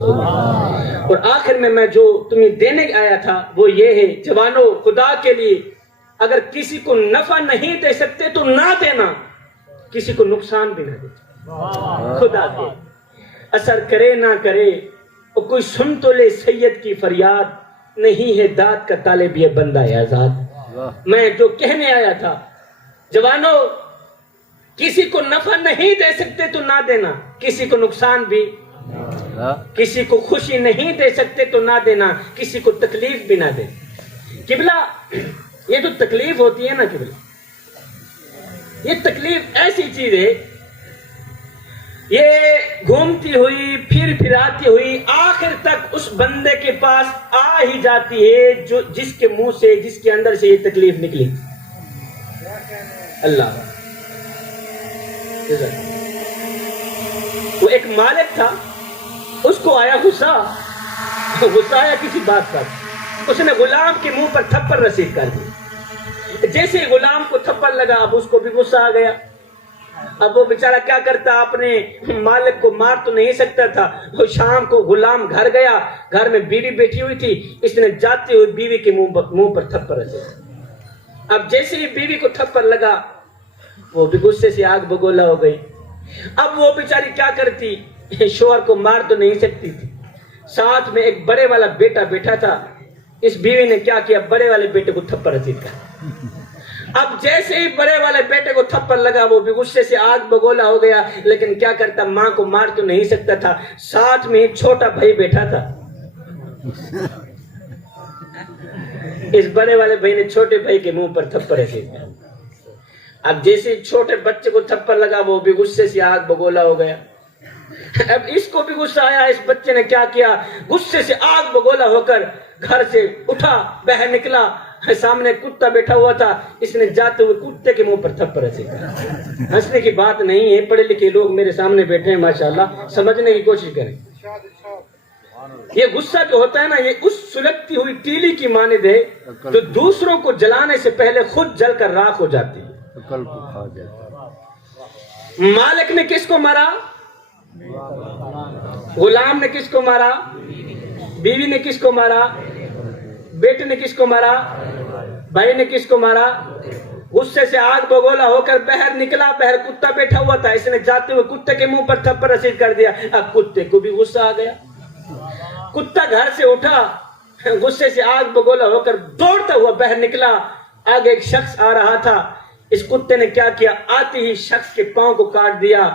اور آخر میں جو تمہیں دینے آیا تھا وہ یہ ہے، جوانوں خدا کے لیے اگر کسی کو نفع نہیں دے سکتے تو نہ دینا، کسی کو نقصان بھی نہ دے، خدا کے اثر کرے نہ کرے، اور کوئی سن تو لے سید کی فریاد، نہیں ہے داد کا طالب یہ بندہ آزاد۔ میں جو کہنے آیا تھا، جوانوں کسی کو نفع نہیں دے سکتے تو نہ دینا، کسی کو نقصان بھی، کسی کو خوشی نہیں دے سکتے تو نہ دینا، کسی کو تکلیف بھی نہ دے۔ قبلہ یہ جو تکلیف ہوتی ہے نا قبلہ، یہ تکلیف ایسی چیز ہے، یہ گھومتی ہوئی پھر پھراتی ہوئی آخر تک اس بندے کے پاس آ ہی جاتی ہے جو جس کے منہ سے، جس کے اندر سے یہ تکلیف نکلی۔ اللہ، وہ ایک مالک تھا، اس کو آیا غصہ آیا کسی بات پر، اس نے غلام کے منہ پر تھپڑ رسید کر دی۔ جیسے غلام کو تھپڑ لگا، اب اس کو بھی غصہ آ گیا۔ اب وہ بیچارہ کیا کرتا، اپنے مالک کو مار تو نہیں سکتا تھا۔ وہ شام کو غلام گھر گیا، گھر میں بیوی بیٹھی ہوئی تھی، اس نے جاتے ہوئے بیوی کے منہ پر تھپڑ رسید۔ اب جیسے ہی بیوی کو تھپڑ لگا، وہ بھی غصے سے آگ بگولا ہو گئی۔ اب وہ بیچاری کیا کرتی، شوہر کو مار تو نہیں سکتی تھی، ساتھ میں ایک بڑے والا بیٹا بیٹھا تھا۔ اس بیوی نے کیا کیا، بڑے والے بیٹے کو تھپڑ رسید کر۔ اب جیسے ہی بڑے والے بیٹے کو تھپڑ لگا، وہ بھی غصے سے آگ بگولا ہو گیا، لیکن کیا کرتا، ماں کو مار تو نہیں سکتا تھا، ساتھ میں ایک چھوٹا بھائی بیٹھا تھا۔ اس بڑے والے بھائی نے چھوٹے بھائی کے منہ پر تھپڑ رسید کر۔ اب جیسے چھوٹے بچے کو تھپڑ لگا، وہ بھی غصے سے آگ بگولا ہو گیا۔ اب اس کو بھی غصہ آیا، اس بچے نے کیا کیا، غصے سے آگ بگولا ہو کر گھر سے اٹھا، باہر نکلا، سامنے کتا بیٹھا ہوا تھا، اس نے جاتے ہوئے کتے کے منہ پر تھپڑ رسید کر۔ ہنسنے کی بات نہیں ہے، پڑھے لکھے لوگ میرے سامنے بیٹھے ہیں، ماشاءاللہ، سمجھنے کی کوشش کریں۔ یہ غصہ جو ہوتا ہے نا، یہ اس سلگتی ہوئی تیلی کی مانند ہے جو دوسروں کو جلانے سے پہلے خود جل کر راکھ ہو جاتی ہے۔ مالک نے کس کو مارا، غلام نے کس کو مارا، بیوی نے کس کو مارا، بیٹے نے کس کو مارا، بھائی نے کس کو مارا۔ غصے سے آگ بگولا ہو کر باہر نکلا، باہر کتا بیٹھا ہوا تھا، اس نے جاتے ہوئے کتے کے منہ پر تھپڑ رسید کر دیا۔ اب کتے کو بھی غصہ آ گیا، کتا گھر سے اٹھا، غصے سے آگ بگولا ہو کر دوڑتا ہوا باہر نکلا، آگے ایک شخص آ رہا تھا، اس کتے نے کیا کیا، آتے ہی شخص کے پاؤں کو کاٹ دیا۔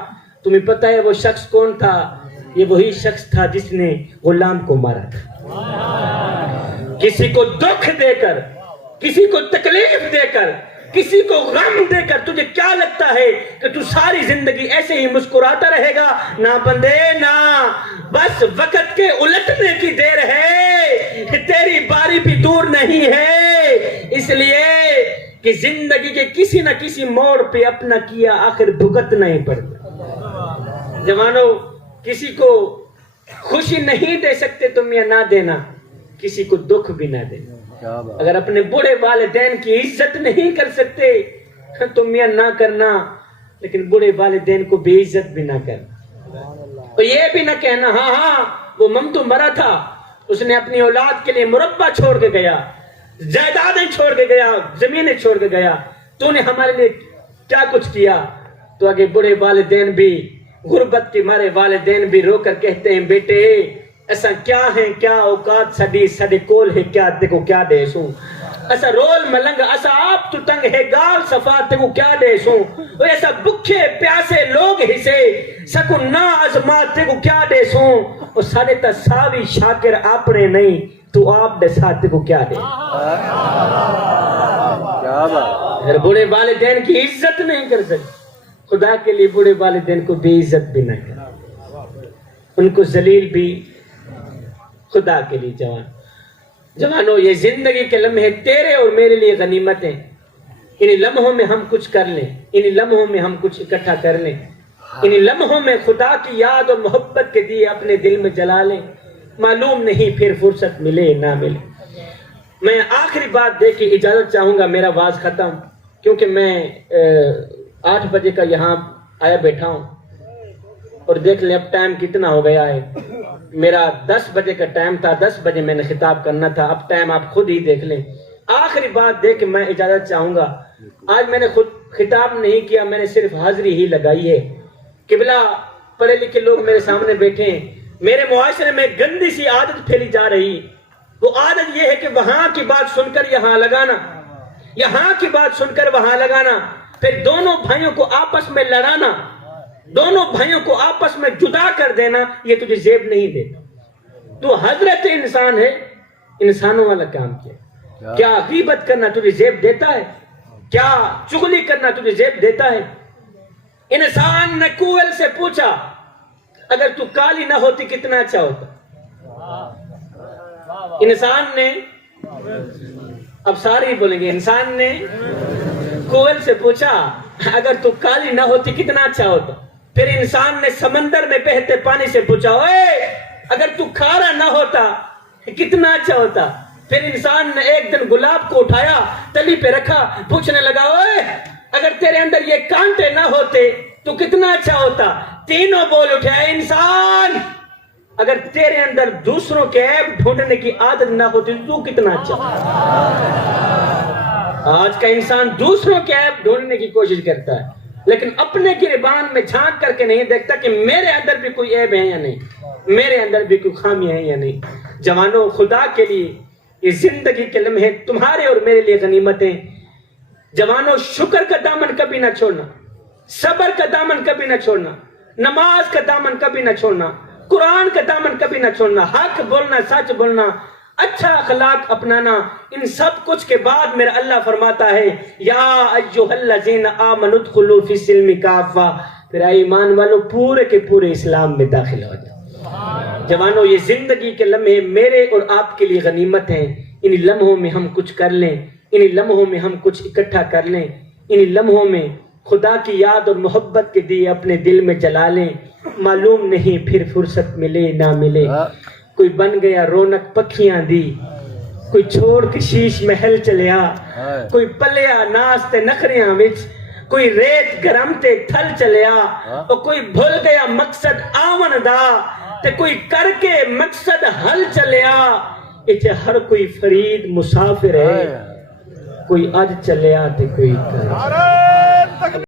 تمہیں پتہ ہے وہ شخص کون تھا؟ یہ وہی شخص تھا جس نے غلام کو مارا تھا۔ کسی کو دکھ دے کر، کسی کو تکلیف دے کر، کسی کو غم دے کر تجھے کیا لگتا ہے کہ تو ساری زندگی ایسے ہی مسکراتا رہے گا؟ نہ بندے نہ، بس وقت کے الٹنے کی دیر ہے، تیری باری بھی دور نہیں ہے، اس لیے کہ زندگی کے کسی نہ کسی موڑ پہ اپنا کیا آخر بھگتنا ہی پڑتا۔ جوانوں کسی کو خوشی نہیں دے سکتے تم یا نہ دینا، کسی کو دکھ بھی نہ دینا۔ اگر اپنے بڑے والدین کی عزت نہیں کر سکتے تم یا نہ کرنا، لیکن بڑے والدین کو بے عزت بھی نہ کرنا۔ اور یہ بھی نہ کہنا ہاں وہ ممدو مرا تھا، اس نے اپنی اولاد کے لیے مربع چھوڑ کے گیا، جائیدادیں چھوڑ کے گیا، زمینیں چھوڑ کے گیا، تو نے ہمارے لیے کیا کچھ کیا۔ تو آگے بڑے والدین بھی، غربت کے مارے والدین بھی رو کر کہتے ہیں بیٹے ایسا کیا ہے، کیا اوقات سڈی سڈے کول ہے، کیا تے کو کیا دے سوں، ایسا رول ملنگ ایسا آپ تو تنگ ہے گال صفا تے کو کیا دے سوں، ایسا بکھے پیاسے لوگ ہسے سکو نہ ازمات تے کو کیا دے سوں، اور سارے تا ساوی شاکر اپنے نہیں تو آپ دے ساتھ کو کیا دے۔ اگر بڑے والدین کی عزت نہیں کر سکتے، خدا کے لیے بڑے والدین کو بے عزت بھی نہ کر، ان کو ذلیل بھی خدا کے لیے۔ جوانوں یہ زندگی کے لمحے تیرے اور میرے لیے غنیمت ہیں، ان لمحوں میں ہم کچھ کر لیں، ان لمحوں میں ہم کچھ اکٹھا کر لیں، ان لمحوں میں خدا کی یاد اور محبت کے دیے اپنے دل میں جلا لیں، معلوم نہیں پھر فرصت ملے نہ ملے۔ میں آخری بات دے کے اجازت چاہوں گا، میرا واز ختم، کیونکہ میں 8 بجے کا یہاں آیا بیٹھا ہوں۔ اور دیکھ لیں اب ٹائم کتنا ہو گیا ہے. میرا 10 بجے کا ٹائم تھا, 10 بجے میں نے خطاب کرنا تھا, اب ٹائم آپ خود ہی دیکھ لیں. آخری بات دے کے میں اجازت چاہوں گا. آج میں نے خود خطاب نہیں کیا, میں نے صرف حاضری ہی لگائی ہے. قبلہ پڑھے لکھے لوگ میرے سامنے بیٹھے ہیں. میرے معاشرے میں گندی سی عادت پھیلی جا رہی. وہ عادت یہ ہے کہ وہاں کی بات سن کر یہاں لگانا, یہاں کی بات سن کر وہاں لگانا, پھر دونوں بھائیوں کو آپس میں لڑانا, دونوں بھائیوں کو آپس میں جدا کر دینا. یہ تجھے زیب نہیں دیتا. تو حضرت انسان ہے, انسانوں والا کام کیا. کیا غیبت کرنا تجھے زیب دیتا ہے؟ کیا چغلی کرنا تجھے زیب دیتا ہے؟ انسان نے کوئل سے پوچھا اگر تو کالی نہ ہوتی کتنا اچھا ہوتا. انسان نے, اب سارے ہی بولیں گے, انسان نے کوئل سے پوچھا اگر تو کالی نہ ہوتی کتنا اچھا ہوتا. پھر انسان نے سمندر میں بہتے پانی سے پوچھا اوے اگر تو کھارا نہ ہوتا کتنا اچھا ہوتا. پھر انسان نے ایک دن گلاب کو اٹھایا, تلی پہ رکھا, پوچھنے لگا اوے اگر تیرے اندر یہ کانٹے نہ ہوتے تو کتنا اچھا ہوتا. تینوں بول اٹھے اے انسان اگر تیرے اندر دوسروں کے عیب ڈھونڈنے کی عادت نہ ہوتی تو کتنا اچھا. آج کا انسان دوسروں کے عیب ڈھونڈنے کی کوشش کرتا ہے, لیکن اپنے گریبان میں جھانک کر کے نہیں دیکھتا کہ میرے اندر بھی کوئی عیب ہے یا نہیں, میرے اندر بھی کوئی خامی ہے یا نہیں. جوانوں, خدا کے لیے یہ زندگی کے لمحے تمہارے اور میرے لیے غنیمت ہیں. جوانوں, شکر کا دامن کبھی نہ چھوڑنا, صبر کا دامن کبھی نہ چھوڑنا, نماز کا دامن کبھی نہ چھوڑنا, قرآن کا دامن کبھی نہ چھوڑنا, حق بولنا, سچ بولنا, اچھا اخلاق اپنانا. ان سب کچھ کے بعد میرا اللہ فرماتا ہے یا ایھا الذین آمنوا ادخلوا فی السلم کافہ, پھر اے ایمان والو پورے کے پورے اسلام میں داخل ہو جاؤ. جوانوں, یہ زندگی کے لمحے میرے اور آپ کے لیے غنیمت ہیں. ان لمحوں میں ہم کچھ کر لیں, ان لمحوں میں ہم کچھ اکٹھا کر لیں, ان لمحوں میں خدا کی یاد اور محبت کے دیے اپنے دل میں جلا لیں. معلوم نہیں پھر فرصت ملے نہ ملے. کوئی بن گیا رونق پکھیاں دی, کوئی چھوڑ کے شیش محل چلیا, کوئی پلیا ناستے نخریاں وچ, کوئی ریت گرم تے تھل چلیا, اور کوئی بھول گیا مقصد آون دا, تے کوئی کر کے مقصد حل چلیا. اتھے ہر کوئی فرید مسافر ہے, کوئی اج چلیا تے کوئی کل.